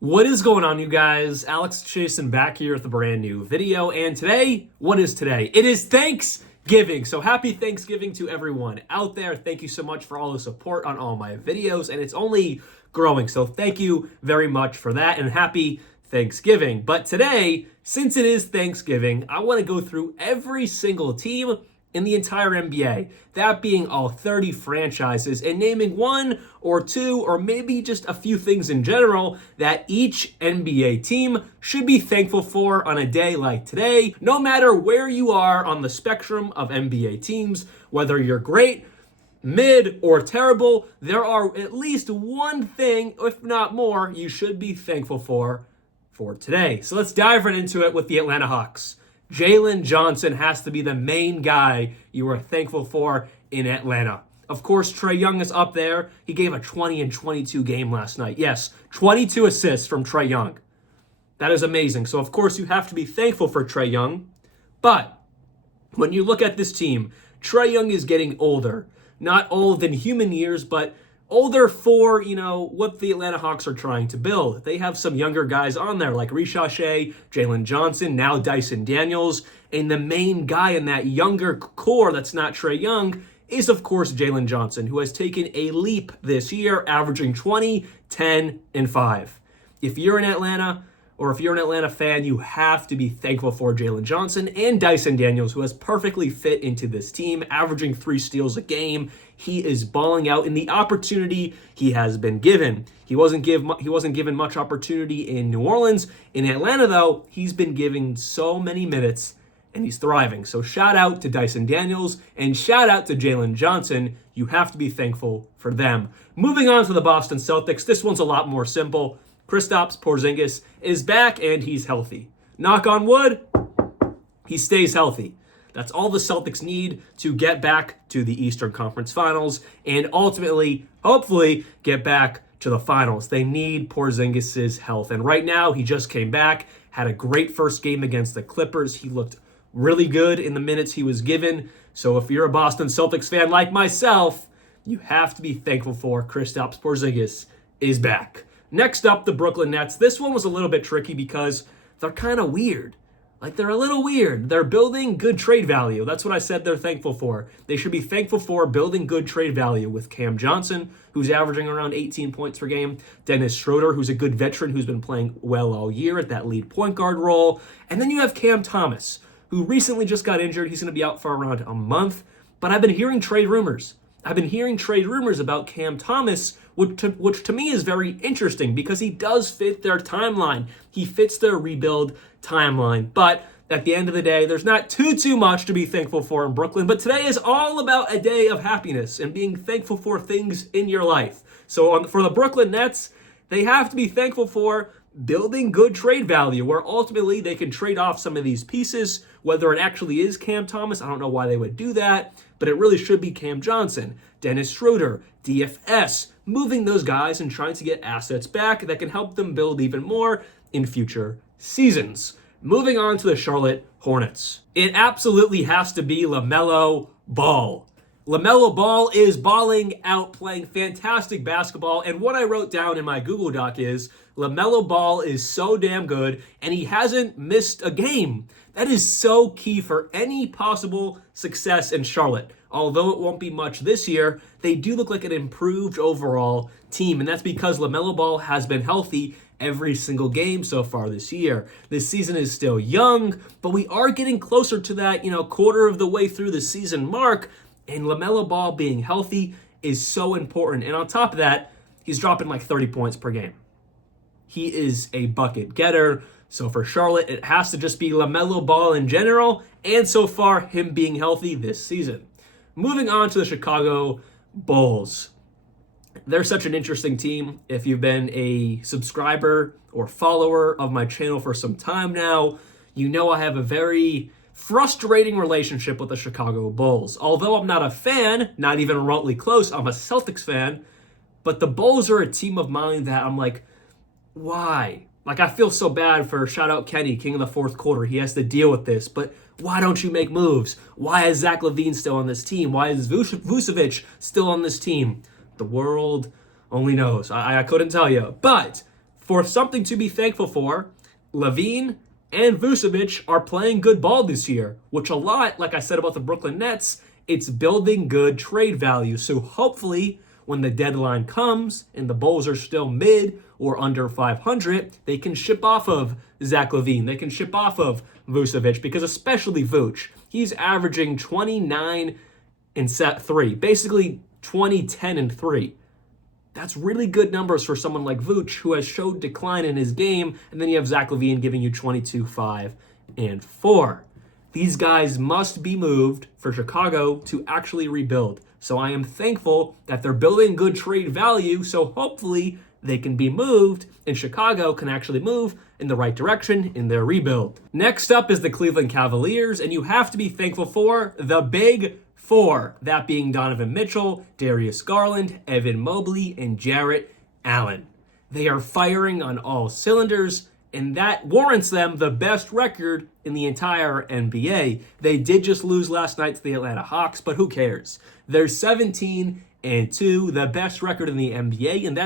What is going on, you guys? Alex Chasen back here with a brand new video. And today, what is today? It is Thanksgiving. So happy Thanksgiving to everyone out there. Thank you so much for all the support on all my videos. And it's only growing. So thank you very much for that. And happy Thanksgiving. But today, since it is Thanksgiving, I want to go through every single team in the entire NBA, that being all 30 franchises, and naming one or two or maybe just a few things in general that each NBA team should be thankful for on a day like today, no matter where you are on the spectrum of NBA teams, whether you're great, mid, or terrible, there are at least one thing, if not more, you should be thankful for today. So let's dive right into it with the Atlanta Hawks. Jalen Johnson has to be the main guy you are thankful for in Atlanta. Of course, Trae Young is up there. He gave a 20 and 22 game last night. Yes, 22 assists from Trae Young. That is amazing. So, of course, you have to be thankful for Trae Young. But when you look at this team, Trae Young is getting older. Not old in human years, but older for, what the Atlanta Hawks are trying to build. They have some younger guys on there like Ricochet, Jalen Johnson, now Dyson Daniels. And the main guy in that younger core that's not Trae Young is, of course, Jalen Johnson, who has taken a leap this year, averaging 20, 10, and 5. If you're in Atlanta, or if you're an Atlanta fan, you have to be thankful for Jalen Johnson and Dyson Daniels, who has perfectly fit into this team, averaging 3 steals a game. He is balling out in the opportunity he has been given. He wasn't given much opportunity in New Orleans. In Atlanta, though, he's been given so many minutes, and he's thriving. So shout out to Dyson Daniels, and shout out to Jalen Johnson. You have to be thankful for them. Moving on to the Boston Celtics, this one's a lot more simple. Kristaps Porzingis is back and he's healthy. Knock on wood, he stays healthy. That's all the Celtics need to get back to the Eastern Conference Finals and ultimately, hopefully, get back to the finals. They need Porzingis' health. And right now, he just came back, had a great first game against the Clippers. He looked really good in the minutes he was given. So if you're a Boston Celtics fan like myself, you have to be thankful for Kristaps Porzingis is back. Next up, the Brooklyn Nets. This one was a little bit tricky because they're kind of weird. They're a little weird. They're building good trade value. That's what I said they're thankful for. They should be thankful for building good trade value with Cam Johnson, who's averaging around 18 points per game. Dennis Schroeder, who's a good veteran who's been playing well all year at that lead point guard role. And then you have Cam Thomas, who recently just got injured. He's going to be out for around a month. But I've been hearing trade rumors. About Cam Thomas, which to me is very interesting because he does fit their timeline. He fits their rebuild timeline. But at the end of the day, there's not too much to be thankful for in Brooklyn. But today is all about a day of happiness and being thankful for things in your life. So for the Brooklyn Nets, they have to be thankful for building good trade value where ultimately they can trade off some of these pieces, whether it actually is Cam Thomas. I don't know why they would do that, but it really should be Cam Johnson, Dennis Schroeder, DFS, moving those guys and trying to get assets back that can help them build even more in future seasons. Moving on to the Charlotte Hornets. It absolutely has to be LaMelo Ball. LaMelo Ball is balling out, playing fantastic basketball, and what I wrote down in my Google Doc is LaMelo Ball is so damn good, and he hasn't missed a game. That is so key for any possible success in Charlotte. Although it won't be much this year, they do look like an improved overall team, and that's because LaMelo Ball has been healthy every single game so far this year. This season is still young, but we are getting closer to that, quarter of the way through the season mark, and LaMelo Ball being healthy is so important. And on top of that, he's dropping like 30 points per game. He is a bucket getter. So for Charlotte, it has to just be LaMelo Ball in general, and so far, him being healthy this season. Moving on to the Chicago Bulls. They're such an interesting team. If you've been a subscriber or follower of my channel for some time now, you know I have a very frustrating relationship with the Chicago Bulls. Although I'm not a fan, not even remotely close, I'm a Celtics fan, but the Bulls are a team of mine that I'm like, why? I feel so bad for Shoutout Kenny, king of the fourth quarter. He has to deal with this, but why don't you make moves? Why is Zach LaVine still on this team? Why is Vucevic still on this team? The world only knows. I couldn't tell you. But For something to be thankful for, Levine and Vucevic are playing good ball this year, which a lot, like I said about the Brooklyn Nets, it's building good trade value. So hopefully when the deadline comes and the Bulls are still mid or under 500, they can ship off of Zach LaVine. They can ship off of Vucevic, because especially Vooch, he's averaging 29 and 3, basically 20, 10, and 3. That's really good numbers for someone like Vooch, who has showed decline in his game, and then you have Zach LaVine giving you 22, 5, and 4. These guys must be moved for Chicago to actually rebuild. So I am thankful that they're building good trade value, so hopefully they can be moved and Chicago can actually move in the right direction in their rebuild. Next up is the Cleveland Cavaliers, and you have to be thankful for the Big Four, that being Donovan Mitchell, Darius Garland, Evan Mobley, and Jarrett Allen. They are firing on all cylinders, and that warrants them the best record in the entire NBA. They did just lose last night to the Atlanta Hawks, but who cares? They're 17-2, the best record in the NBA, and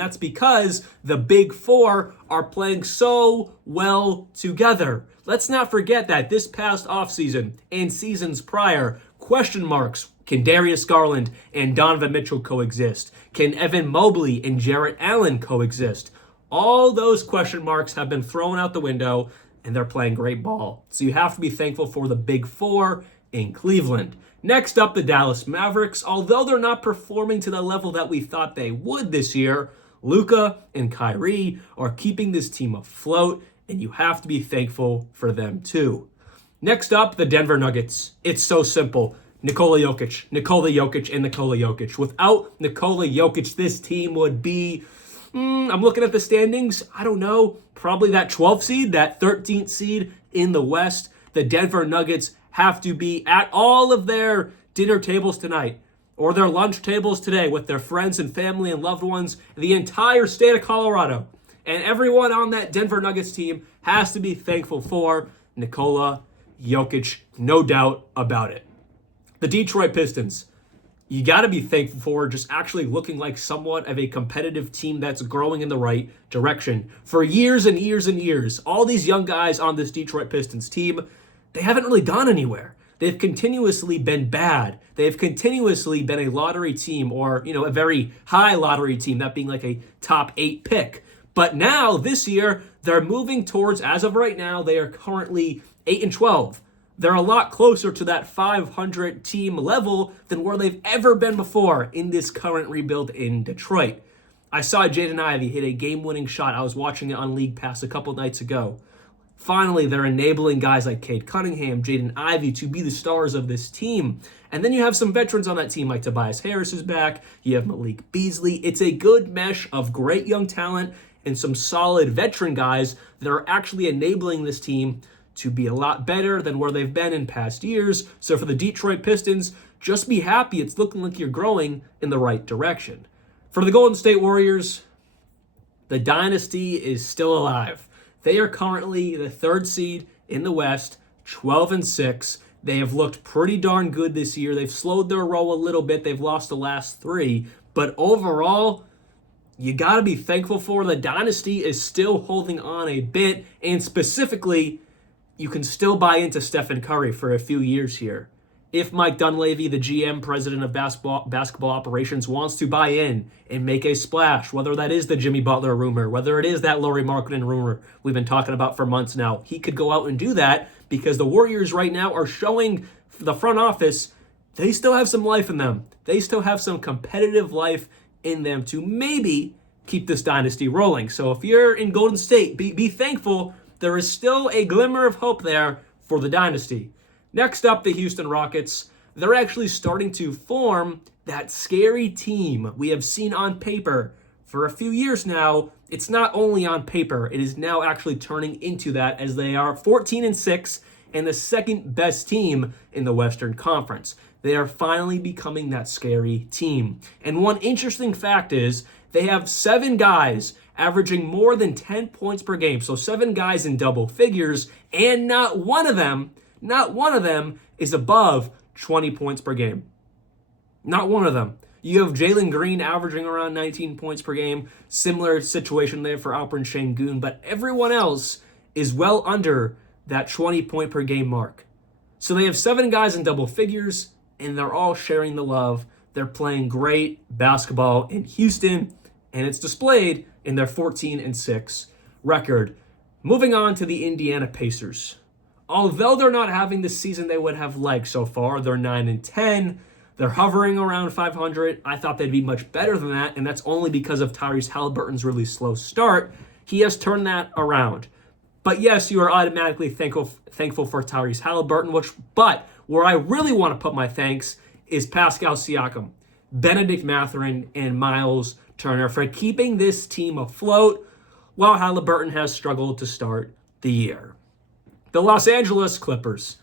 that's because the Big Four are playing so well together. Let's not forget that this past offseason and seasons prior, question marks. Can Darius Garland and Donovan Mitchell coexist? Can Evan Mobley and Jarrett Allen coexist? All those question marks have been thrown out the window, and they're playing great ball. So you have to be thankful for the Big Four in Cleveland. Next up, the Dallas Mavericks. Although they're not performing to the level that we thought they would this year, Luka and Kyrie are keeping this team afloat, and you have to be thankful for them too. Next up, the Denver Nuggets. It's so simple. Nikola Jokic, and Nikola Jokic. Without Nikola Jokic, this team would be, I'm looking at the standings, I don't know, probably that 12th seed, that 13th seed in the West. The Denver Nuggets have to be at all of their dinner tables tonight, or their lunch tables today with their friends and family and loved ones, the entire state of Colorado. And everyone on that Denver Nuggets team has to be thankful for Nikola Jokic, no doubt about it. The Detroit Pistons, you got to be thankful for just actually looking like somewhat of a competitive team that's growing in the right direction. For years and years and years, all these young guys on this Detroit Pistons team, they haven't really gone anywhere. They've continuously been bad. They've continuously been a lottery team, or, a very high lottery team, that being like a top 8 pick. But now, this year, they're moving towards, as of right now, they are currently 8-12. They're a lot closer to that 500 team level than where they've ever been before in this current rebuild in Detroit. I saw Jaden Ivey hit a game-winning shot. I was watching it on League Pass a couple nights ago. Finally, they're enabling guys like Cade Cunningham, Jaden Ivey to be the stars of this team. And then you have some veterans on that team, like Tobias Harris is back. You have Malik Beasley. It's a good mesh of great young talent and some solid veteran guys that are actually enabling this team to be a lot better than where they've been in past years. So for the Detroit Pistons, just be happy. It's looking like you're growing in the right direction. For the Golden State Warriors, the dynasty is still alive. They are currently the 3rd seed in the West, 12-6. They have looked pretty darn good this year. They've slowed their roll a little bit. They've lost the last 3. But overall, you got to be thankful for the dynasty is still holding on a bit. And specifically, you can still buy into Stephen Curry for a few years here. If Mike Dunleavy, the GM, president of basketball operations, wants to buy in and make a splash, whether that is the Jimmy Butler rumor, whether it is that Lauri Markkanen rumor we've been talking about for months now, he could go out and do that, because the Warriors right now are showing the front office they still have some life in them. They still have some competitive life in them to maybe keep this dynasty rolling. So if you're in Golden State, be thankful. There is still a glimmer of hope there for the dynasty. Next up, the Houston Rockets. They're actually starting to form that scary team we have seen on paper for a few years now. It's not only on paper, it is now actually turning into that, as they are 14-6 and the second best team in the Western Conference. They are finally becoming that scary team. And one interesting fact is they have 7 guys averaging more than 10 points per game. So 7 guys in double figures, and not one of them is above 20 points per game. Not one of them. You have Jalen Green averaging around 19 points per game. Similar situation there for Alperen Şengün, but everyone else is well under that 20-point per game mark. So they have 7 guys in double figures, and they're all sharing the love. They're playing great basketball in Houston, and it's displayed in their 14-6 record. Moving on to the Indiana Pacers. Although they're not having the season they would have liked so far, they're 9-10. They're hovering around 500. I thought they'd be much better than that, and that's only because of Tyrese Halliburton's really slow start. He has turned that around. But yes, you are automatically thankful for Tyrese Halliburton, but where I really want to put my thanks is Pascal Siakam, Benedict Mathurin, and Miles Turner for keeping this team afloat while Halliburton has struggled to start the year. The Los Angeles Clippers,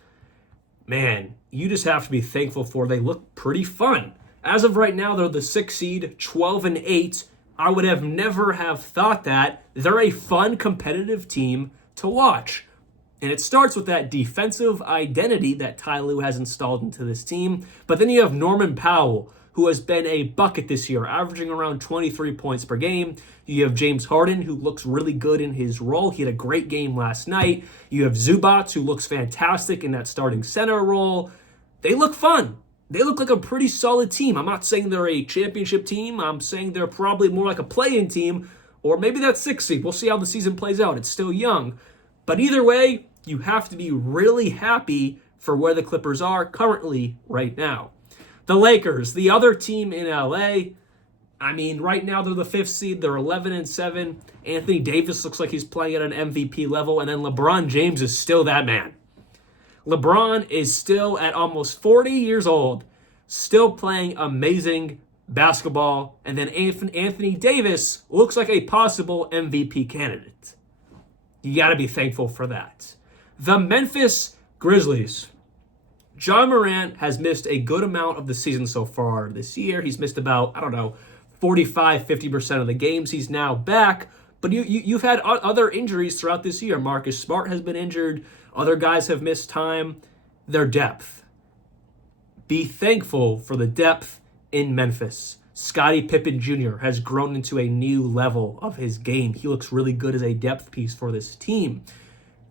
man, you just have to be thankful for. They look pretty fun. As of right now, they're the 6th seed, 12-8. I would have never have thought that. They're a fun, competitive team to watch. And it starts with that defensive identity that Ty Lue has installed into this team. But then you have Norman Powell, who has been a bucket this year, averaging around 23 points per game. You have James Harden, who looks really good in his role. He had a great game last night. You have Zubac, who looks fantastic in that starting center role. They look fun. They look like a pretty solid team. I'm not saying they're a championship team. I'm saying they're probably more like a play-in team, or maybe that 6th seed. We'll see how the season plays out. It's still young. But either way, you have to be really happy for where the Clippers are currently right now. The Lakers, the other team in LA, I mean, right now they're the 5th seed. They're 11-7. Anthony Davis looks like he's playing at an MVP level, and then LeBron James is still that man. LeBron is still at almost 40 years old, still playing amazing basketball, and then Anthony Davis looks like a possible MVP candidate. You got to be thankful for that. The Memphis Grizzlies. Ja Morant has missed a good amount of the season so far this year. He's missed about, 45-50% of the games. He's now back. But you've had other injuries throughout this year. Marcus Smart has been injured. Other guys have missed time. Their depth. Be thankful for the depth in Memphis. Scottie Pippen Jr. has grown into a new level of his game. He looks really good as a depth piece for this team.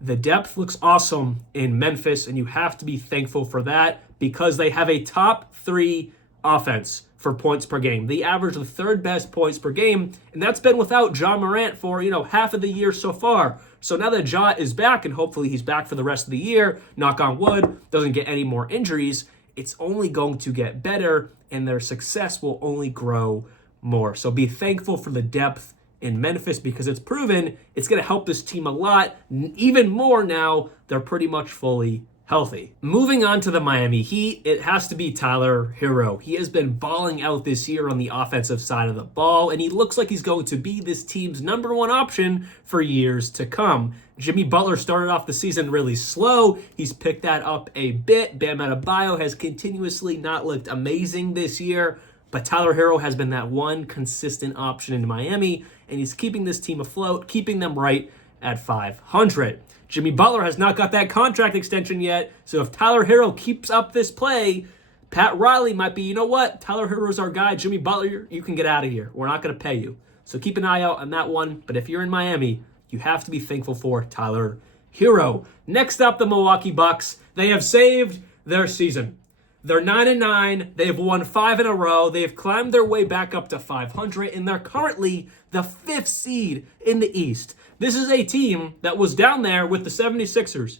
The depth looks awesome in Memphis, and you have to be thankful for that because they have a top 3 offense for points per game. They average the 3rd best points per game, and that's been without Ja Morant for, half of the year so far. So now that Ja is back, and hopefully he's back for the rest of the year, knock on wood, doesn't get any more injuries, it's only going to get better, and their success will only grow more. So be thankful for the depth in Memphis because it's proven it's going to help this team a lot, even more now they're pretty much fully healthy. Moving on to the Miami Heat, it has to be Tyler Hero. He has been balling out this year on the offensive side of the ball, and he looks like he's going to be this team's #1 option for years to come. Jimmy Butler started off the season really slow. He's picked that up a bit. Bam Adebayo has continuously not looked amazing this year, but Tyler Hero has been that one consistent option in Miami, and he's keeping this team afloat, keeping them right at 500. Jimmy Butler has not got that contract extension yet, so if Tyler Hero keeps up this play, Pat Riley might be, you know what, Tyler Hero's our guy. Jimmy Butler, you can get out of here. We're not going to pay you. So keep an eye out on that one, but if you're in Miami, you have to be thankful for Tyler Hero. Next up, the Milwaukee Bucks. They have saved their season. They're 9-9. They've won 5 in a row. They've climbed their way back up to 500, and they're currently the 5th seed in the East. This is a team that was down there with the 76ers,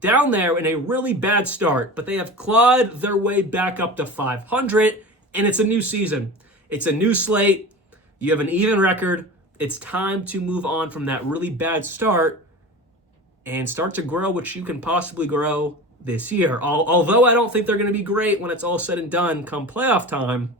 down there in a really bad start, but they have clawed their way back up to 500, and it's a new season. It's a new slate. You have an even record. It's time to move on from that really bad start and start to grow what you can possibly grow this year. Although I don't think they're going to be great when it's all said and done come playoff time,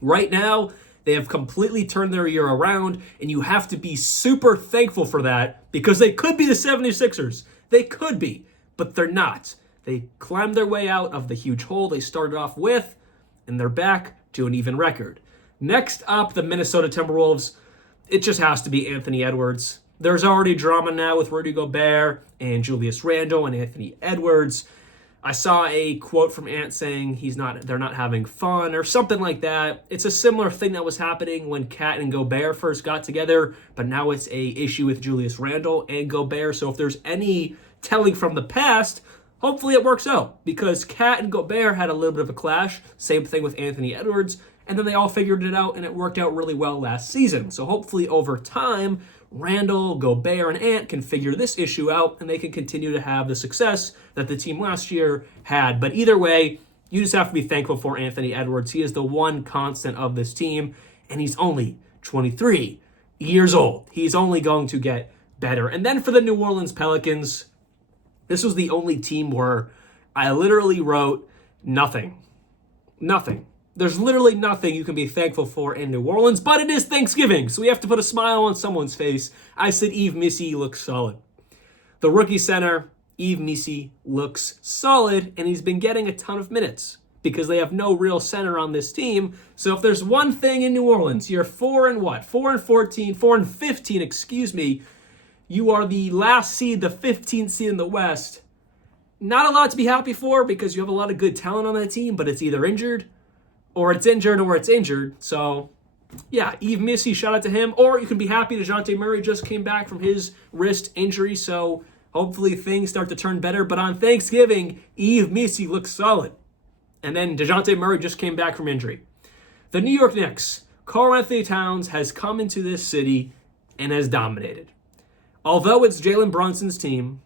right now they have completely turned their year around, and you have to be super thankful for that because they could be the 76ers. They could be, but they're not. They climbed their way out of the huge hole they started off with, and they're back to an even record. Next up, the Minnesota Timberwolves. It just has to be Anthony Edwards. There's already drama now with Rudy Gobert and Julius Randle and Anthony Edwards. I saw a quote from Ant saying they're not having fun or something like that. It's a similar thing that was happening when Cat and Gobert first got together, but now it's a issue with Julius Randle and Gobert. So if there's any telling from the past, hopefully it works out, because Cat and Gobert had a little bit of a clash. Same thing with Anthony Edwards, and then they all figured it out, and it worked out really well last season. So hopefully over time, Randall, Gobert, and Ant can figure this issue out, and they can continue to have the success that the team last year had. But either way, you just have to be thankful for Anthony Edwards. He is the one constant of this team, and he's only 23 years old. He's only going to get better. And then for the New Orleans Pelicans, this was the only team where I literally wrote nothing. Nothing. There's literally nothing you can be thankful for in New Orleans, but it is Thanksgiving, so we have to put a smile on someone's face. I said Yves Missi looks solid. The rookie center, Yves Missi, looks solid, and he's been getting a ton of minutes because they have no real center on this team. So if there's one thing in New Orleans, you're 4-15, excuse me. You are the last seed, the 15th seed in the West. Not a lot to be happy for because you have a lot of good talent on that team, but it's either injured, or it's injured. So, yeah, Yves Missi, shout out to him. Or you can be happy DeJounte Murray just came back from his wrist injury, so hopefully things start to turn better. But on Thanksgiving, Yves Missi looks solid. And then DeJounte Murray just came back from injury. The New York Knicks, Karl-Anthony Towns has come into this city and has dominated. Although it's Jalen Brunson's team,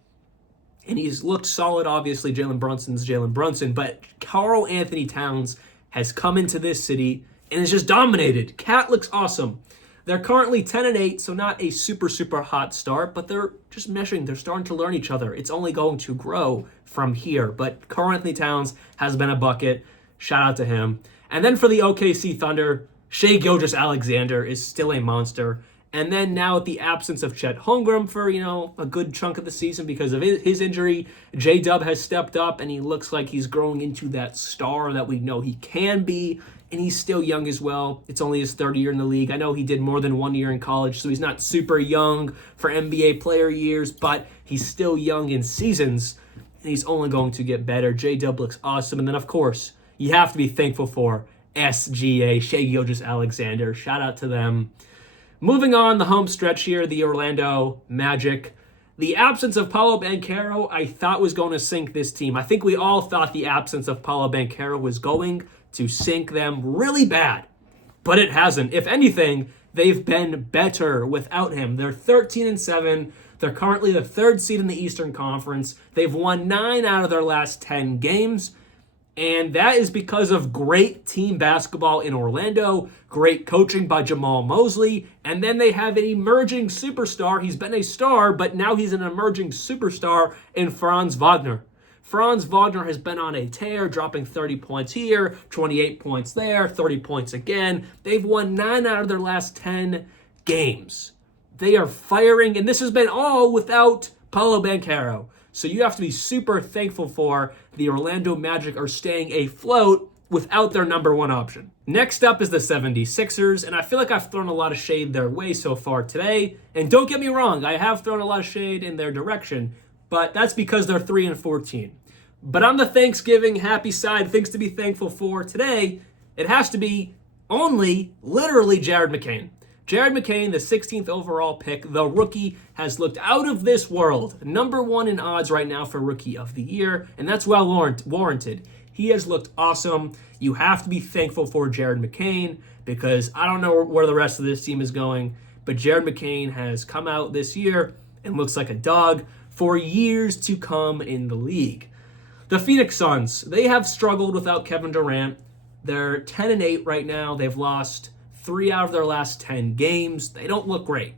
and he's looked solid, obviously Jalen Brunson's Jalen Brunson, but Karl-Anthony Towns has come into this city and has just dominated. Cat looks awesome. They're currently 10-8, so not a super hot start, but they're just meshing. They're starting to learn each other. It's only going to grow from here. But Karl-Anthony Towns has been a bucket. Shout out to him. And then for the OKC Thunder, Shai Gilgeous-Alexander is still a monster. And then now, with the absence of Chet Holmgren for, a good chunk of the season because of his injury, J-Dub has stepped up, and he looks like he's growing into that star that we know he can be, and he's still young as well. It's only his third year in the league. I know he did more than 1 year in college, so he's not super young for NBA player years, but he's still young in seasons, and he's only going to get better. J-Dub looks awesome. And then, of course, you have to be thankful for SGA, Shai Gilgeous-Alexander. Shout out to them. Moving on, the home stretch here, the Orlando Magic. The absence of Paolo Banchero, I thought was going to sink this team. I think we all thought the absence of Paolo Banchero was going to sink them really bad, but it hasn't. If anything, they've been better without him. They're 13-7. They're currently the third seed in the Eastern Conference. They've won 9 out of their last 10 games. And that is because of great team basketball in Orlando, great coaching by Jamal Mosley, and then they have an emerging superstar. He's been a star, but now he's an emerging superstar in Franz Wagner. Franz Wagner has been on a tear, dropping 30 points here, 28 points there, 30 points again. They've won 9 out of their last 10 games. They are firing, and this has been all without Paolo Banchero. So you have to be super thankful for the Orlando Magic are staying afloat without their number one option. Next up is the 76ers, and I feel like I've thrown a lot of shade their way so far today. And don't get me wrong, I have thrown a lot of shade in their direction, but that's because they're 3-14. But on the Thanksgiving happy side, things to be thankful for today, it has to be only literally Jared McCain. Jared McCain, the 16th overall pick, the rookie, has looked out of this world. Number 1 in odds right now for Rookie of the Year, and that's well warranted. He has looked awesome. You have to be thankful for Jared McCain because I don't know where the rest of this team is going, but Jared McCain has come out this year and looks like a dog for years to come in the league. The Phoenix Suns, they have struggled without Kevin Durant. They're 10-8 right now. They've lost 3 out of their last 10 games. They don't look great.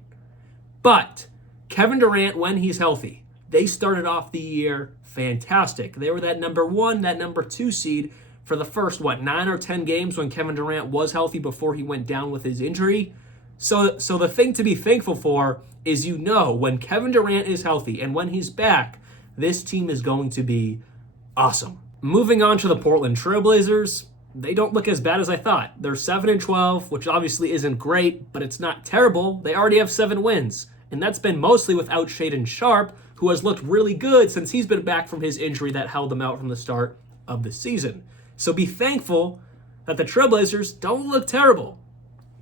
But Kevin Durant, when he's healthy, they started off the year fantastic. They were that number 1, that number 2 seed for the first, 9 or 10 games when Kevin Durant was healthy before he went down with his injury. So the thing to be thankful for is when Kevin Durant is healthy and when he's back, this team is going to be awesome. Moving on to the Portland Trailblazers, they don't look as bad as I thought. They're 7-12, which obviously isn't great, but it's not terrible. They already have 7 wins, and that's been mostly without Shaedon Sharpe, who has looked really good since he's been back from his injury that held him out from the start of the season. So be thankful that the Trailblazers don't look terrible.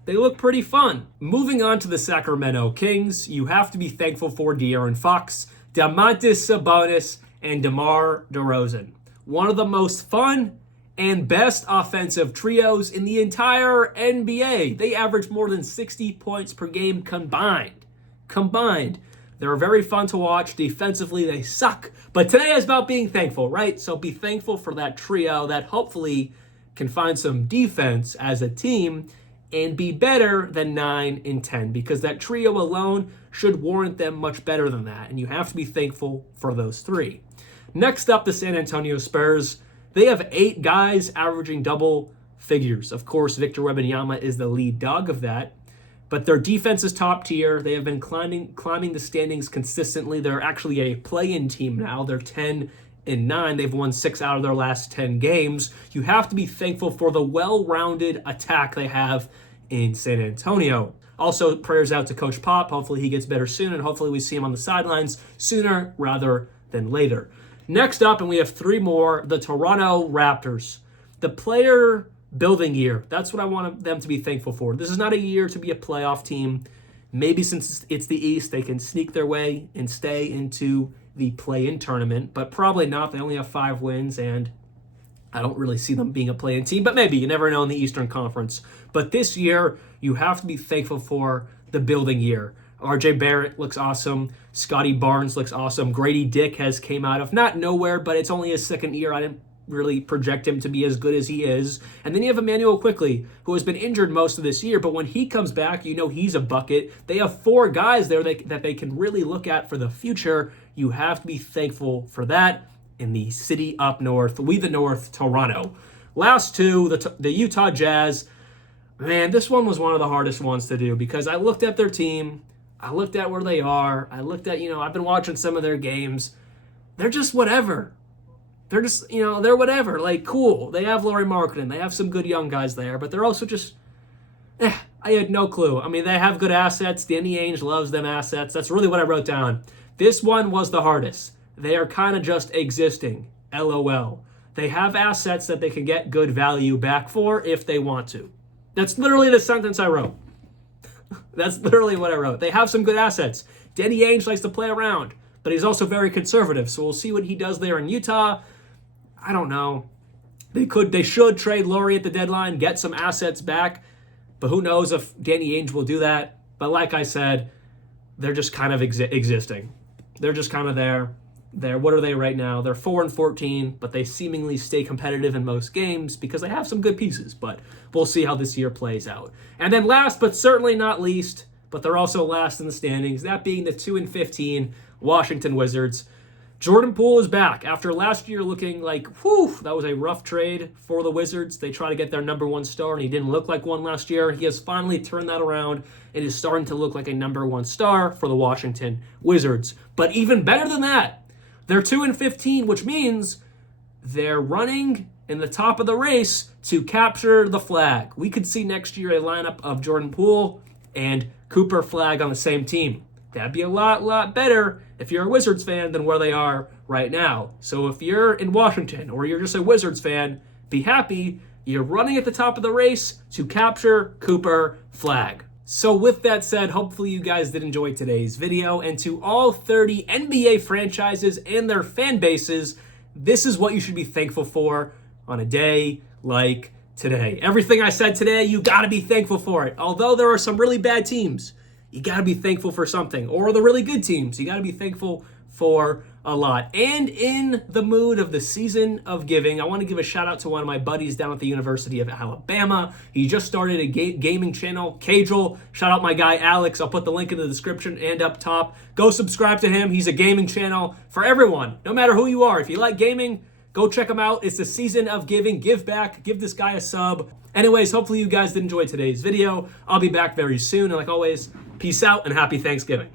They look pretty fun. Moving on to the Sacramento Kings, you have to be thankful for De'Aaron Fox, Domantas Sabonis, and DeMar DeRozan. One of the most fun and best offensive trios in the entire NBA. They average more than 60 points per game combined. They're very fun to watch. Defensively, they suck. But today is about being thankful, right? So be thankful for that trio that hopefully can find some defense as a team and be better than 9 and 10, because that trio alone should warrant them much better than that. And you have to be thankful for those three. Next up, the San Antonio Spurs. They have 8 guys averaging double figures. Of course, Victor Wembanyama is the lead dog of that. But their defense is top tier. They have been climbing the standings consistently. They're actually a play-in team now. They're 10-9. They've won 6 out of their last 10 games. You have to be thankful for the well-rounded attack they have in San Antonio. Also, prayers out to Coach Pop. Hopefully he gets better soon, and hopefully we see him on the sidelines sooner rather than later. Next up, and we have 3 more, the Toronto Raptors. The player building year. That's what I want them to be thankful for. This is not a year to be a playoff team. Maybe since it's the East, they can sneak their way and stay into the play-in tournament, but probably not. They only have 5 wins, and I don't really see them being a play-in team, but maybe. You never know in the Eastern Conference. But this year, you have to be thankful for the building year. RJ Barrett looks awesome. Scotty Barnes looks awesome. Grady Dick has came out of not nowhere, but it's only his second year. I didn't really project him to be as good as he is. And then you have Emmanuel Quickley, who has been injured most of this year, but when he comes back, you know he's a bucket. They have 4 guys there that they can really look at for the future. You have to be thankful for that in the city up north. We the North, Toronto. Last 2, the Utah Jazz. Man, this one was one of the hardest ones to do because I looked at their team. I looked at where they are. I looked at, I've been watching some of their games. They're just whatever. They're just, they're whatever. Like, cool. They have Lauri Markkanen. They have some good young guys there, but they're also just, I had no clue. I mean, they have good assets. Danny Ainge loves them assets. That's really what I wrote down. This one was the hardest. They are kind of just existing. LOL. They have assets that they can get good value back for if they want to. That's literally the sentence I wrote. That's literally what I wrote. They have some good assets. Danny Ainge likes to play around, but he's also very conservative. So we'll see what he does there in Utah. I don't know. They should trade Lauri at the deadline, get some assets back, but who knows if Danny Ainge will do that. But like I said, they're just kind of existing. They're just kind of there. What are they right now? They're 4-14, but they seemingly stay competitive in most games because they have some good pieces, but we'll see how this year plays out. And then last, but certainly not least, but they're also last in the standings, that being the 2-15 Washington Wizards. Jordan Poole is back after last year looking like, that was a rough trade for the Wizards. They try to get their number 1 star, and he didn't look like one last year. He has finally turned that around and is starting to look like a number 1 star for the Washington Wizards. But even better than that, they're 2-15, which means they're running in the top of the race to capture the flag. We could see next year a lineup of Jordan Poole and Cooper Flag on the same team. That'd be a lot better if you're a Wizards fan than where they are right now. So if you're in Washington or you're just a Wizards fan, be happy. You're running at the top of the race to capture Cooper Flag. So with that said, hopefully you guys did enjoy today's video. And to all 30 NBA franchises and their fan bases, this is what you should be thankful for on a day like today. Everything I said today, you got to be thankful for it. Although there are some really bad teams, you got to be thankful for something. Or the really good teams, you got to be thankful for a lot. And in the mood of the season of giving, I want to give a shout out to one of my buddies down at the University of Alabama. He just started a gaming channel, Cajal. Shout out my guy Alex. I'll put the link in the description and up top. Go subscribe to him. He's a gaming channel for everyone, no matter who you are. If you like gaming, go check him out. It's the season of giving. Give back. Give this guy a sub. Anyways, hopefully you guys did enjoy today's video. I'll be back very soon. And like always, peace out and happy Thanksgiving.